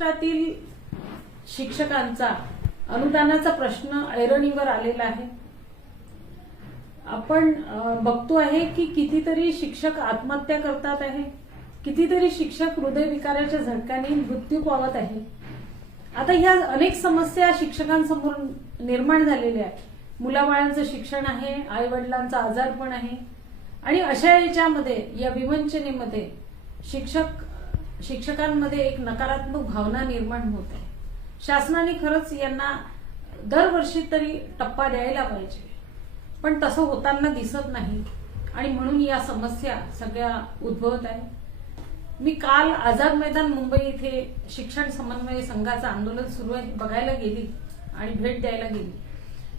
महाराष्ट्रातील शिक्षकांचा अनुदानाचा प्रश्न ऐरणीवर आलेला आहे. आपण बघतो आहे की कितीतरी शिक्षक आत्महत्या करतात आहे. कितीतरी शिक्षक हृदयविकाराच्या झटक्याने मृत्यू पावत आहे. आता ह्या अनेक समस्या शिक्षकांसमोर निर्माण झालेल्या आहेत. मुलाबाळांचं शिक्षण आहे आई वडिलांचा आजारपण आहे. आणि अशा याच्यामध्ये या विवंचनेमध्ये शिक्षक शिक्षकांमध्ये एक नकारात्मक भावना निर्माण होत आहे. शासनाने खरंच यांना दरवर्षी तरी टप्पा द्यायला पाहिजे. पण तसं होताना दिसत नाही. आणि म्हणून या समस्या सगळ्या उद्भवत आहे. मी काल आझाद मैदान मुंबई इथे शिक्षण समन्वय संघाचं आंदोलन सुरू आहे बघायला गेली आणि भेट द्यायला गेली.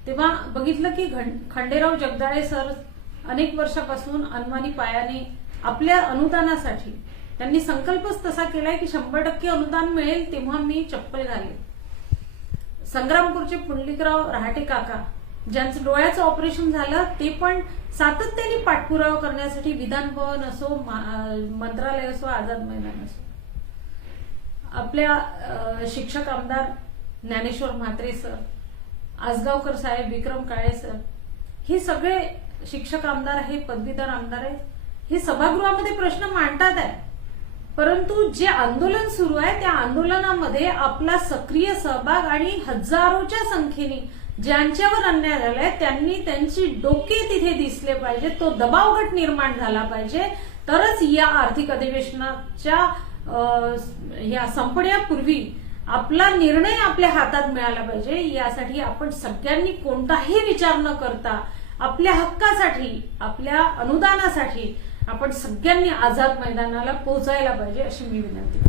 तेव्हा बघितलं की खंडेराव जगदाळे सर अनेक वर्षापासून अनमानी पायाने आपल्या अनुदानासाठी त्यांनी संकल्पच तसा केलाय की शंभर टक्के अनुदान मिळेल तेव्हा मी चप्पल घालेन. संग्रामपूरचे पुंडलिकराव रहाटे काका ज्यांचं डोळ्याचं ऑपरेशन झालं ते पण सातत्याने पाठपुरावा करण्यासाठी विधान भवन असो मंत्रालय असो आझाद मैदान असो. आपल्या शिक्षक आमदार ज्ञानेश्वर म्हात्रे सर आसगावकर साहेब विक्रम काळे सर हे सगळे शिक्षक आमदार आहेत पदवीधर आमदार आहेत. हे सभागृहामध्ये प्रश्न मांडतात आहे परंतु जे आंदोलन सुरू आहे त्या आंदोलनामध्ये आपला सक्रिय सहभाग आणि हजारोच्या संख्येने ज्यांच्यावर अन्याय झालाय त्यांनी त्यांची डोके तिथे दिसले पाहिजे तो दबावगट निर्माण झाला पाहिजे. तरच या आर्थिक अधिवेशनाच्या या संपण्यापूर्वी आपला निर्णय आपल्या हातात मिळाला पाहिजे. यासाठी आपण सगळ्यांनी कोणताही विचार न करता आपल्या हक्कासाठी आपल्या अनुदानासाठी आपण सगळ्यांनी आझाद मैदानाला पोहोचायला पाहिजे अशी मी विनंती